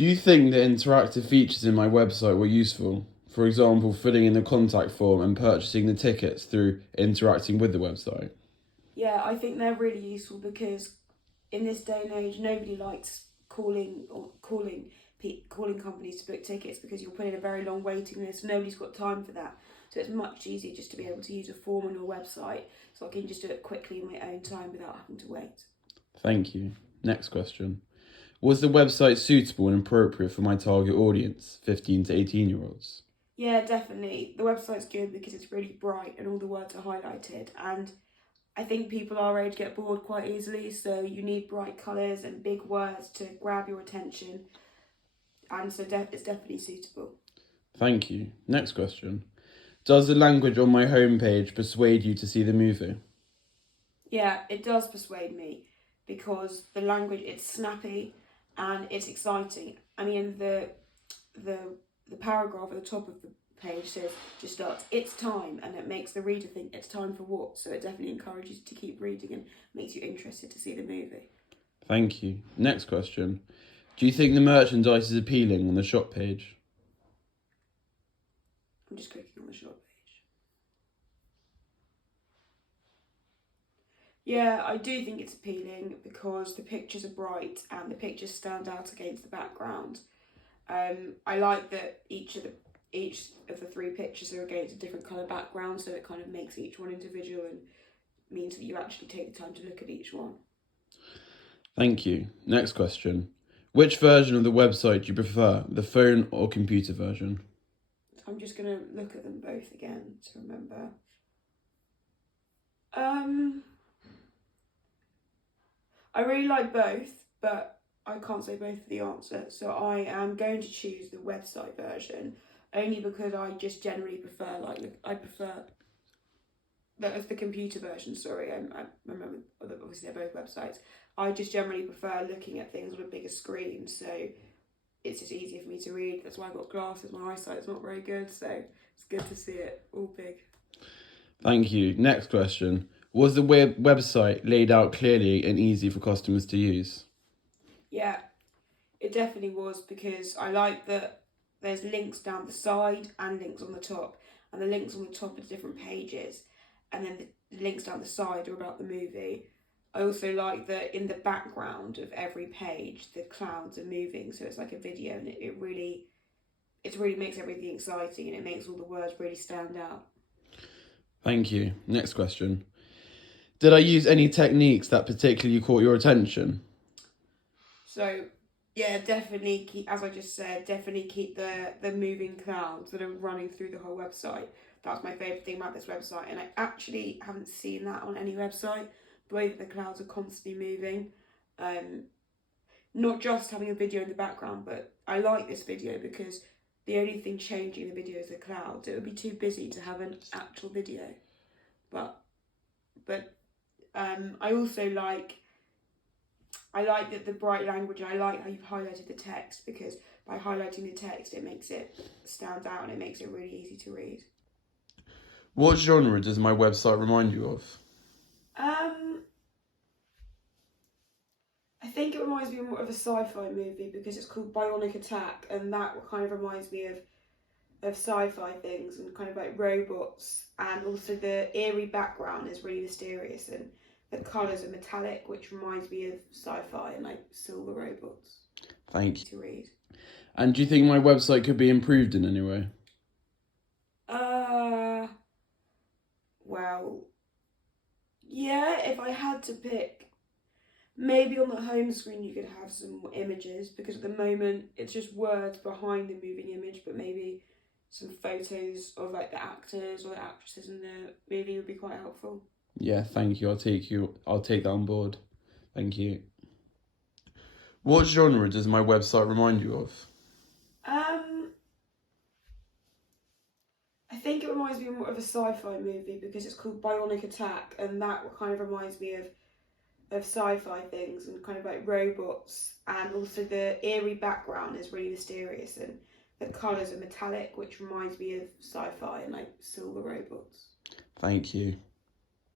Do you think the interactive features in my website were useful? For example, filling in the contact form and purchasing the tickets through interacting with the website. Yeah, I think they're really useful because in this day and age, nobody likes calling companies to book tickets because you'll put in a very long waiting list. Nobody's got time for that. So it's much easier just to be able to use a form on your website so I can just do it quickly in my own time without having to wait. Thank you. Next question. Was the website suitable and appropriate for my target audience, 15 to 18-year-olds? Yeah, definitely. The website's good because it's really bright and all the words are highlighted. And I think people our age get bored quite easily, so you need bright colours and big words to grab your attention. And so it's definitely suitable. Thank you. Next question. Does the language on my homepage persuade you to see the movie? Yeah, it does persuade me because the language, it's snappy and it's exciting. I mean, the paragraph at the top of the page says, just starts, it's time, and it makes the reader think it's time for what? So it definitely encourages you to keep reading and makes you interested to see the movie. Thank you. Next question. Do you think the merchandise is appealing on the shop page? I'm just clicking on the shop page. Yeah, I do think it's appealing because the pictures are bright and the pictures stand out against the background. I like that each of the three pictures are against a different colour background, so it kind of makes each one individual and means that you actually take the time to look at each one. Thank you. Next question. Which version of the website do you prefer, the phone or computer version? I'm just going to look at them both again to remember. I really like both, but I can't say both for the answer. So I am going to choose the website version only because I just generally prefer, I prefer that as the computer version, sorry, I remember, obviously they're both websites. I just generally prefer looking at things on a bigger screen, so it's just easier for me to read. That's why I've got glasses, my eyesight's not very good, so it's good to see it all big. Thank you. Next question. Was the website laid out clearly and easy for customers to use? Yeah, it definitely was because I like that there's links down the side and links on the top, and the links on the top are different pages, and then the links down the side are about the movie. I also like that in the background of every page the clouds are moving, so it's like a video, and it really makes everything exciting, and it makes all the words really stand out. Thank you. Next question. Did I use any techniques that particularly caught your attention? So yeah, definitely keep, as I just said, definitely keep the moving clouds that are running through the whole website. That's my favourite thing about this website, and I actually haven't seen that on any website. The way that the clouds are constantly moving, not just having a video in the background, but I like this video because the only thing changing the video is the clouds. It would be too busy to have an actual video, but I also like that the bright language, and I like how you've highlighted the text because by highlighting the text it makes it stand out and it makes it really easy to read. What genre does my website remind you of? I think it reminds me more of a sci-fi movie because it's called Bionic Attack, and that kind of reminds me of sci-fi things and kind of like robots, and also the eerie background is really mysterious and the colours are metallic, which reminds me of sci-fi and like silver robots. Thank you. To read. And do you think my website could be improved in any way? Well, yeah, if I had to pick, maybe on the home screen you could have some images because at the moment it's just words behind the moving image, but maybe some photos of like the actors or the actresses in the movie would be quite helpful. Yeah, thank you. I'll take that on board. Thank you. What genre does my website remind you of? I think it reminds me more of a sci-fi movie because it's called Bionic Attack, and that kind of reminds me of sci-fi things and kind of like robots, and also the eerie background is really mysterious and the colours are metallic, which reminds me of sci-fi and like silver robots. Thank you.